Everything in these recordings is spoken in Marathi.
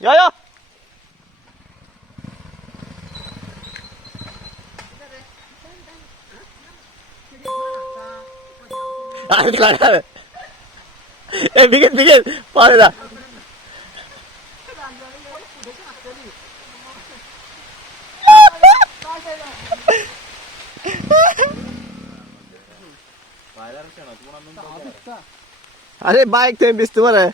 या या बिगेन बिगेन पाहूया अरे बाईक ते दिसतो बरं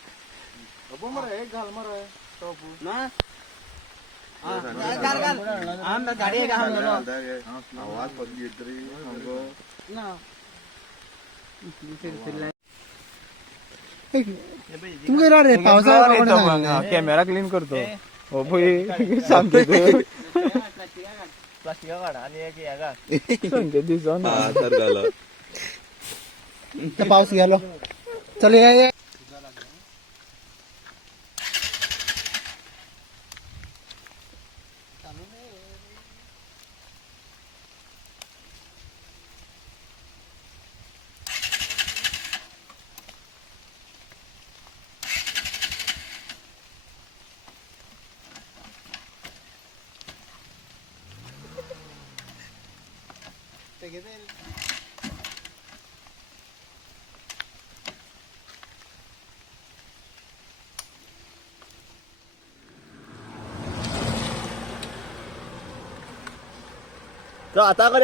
कॅमेरा क्लीन करतो सांगते प्लास्टिक काढा आणि दिसतो पाऊस गेलो चल ये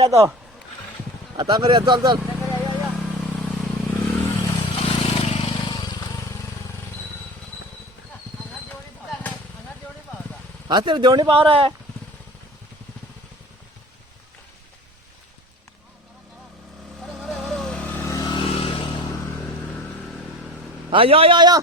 तो आता करूया चल चल हाँ तेरे देवणी पावर है हाँ या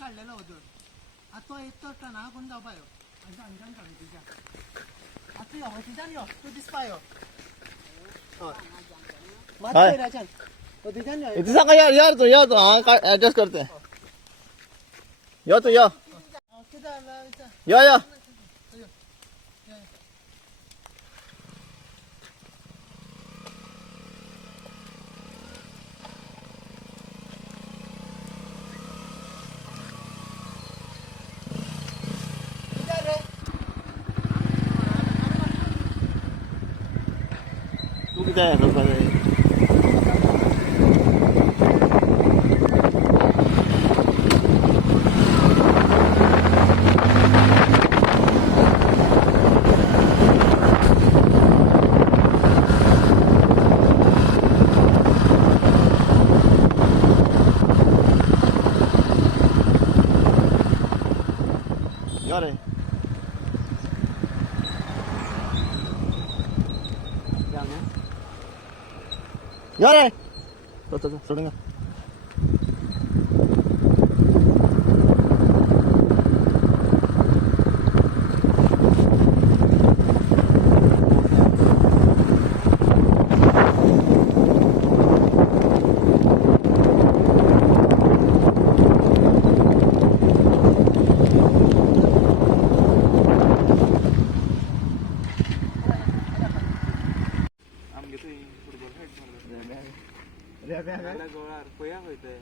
काढलेलं होतं आता येतो ना कोण जाऊ पायो अंजान काढायच्या आता होतीजान यो तू दिस पायो मत राजन होतीजान यो इथे सांगा यार तो हां ऍडजस्ट करते यो या किती आहे यार यार तो सोडूंगा गोळार कोया होते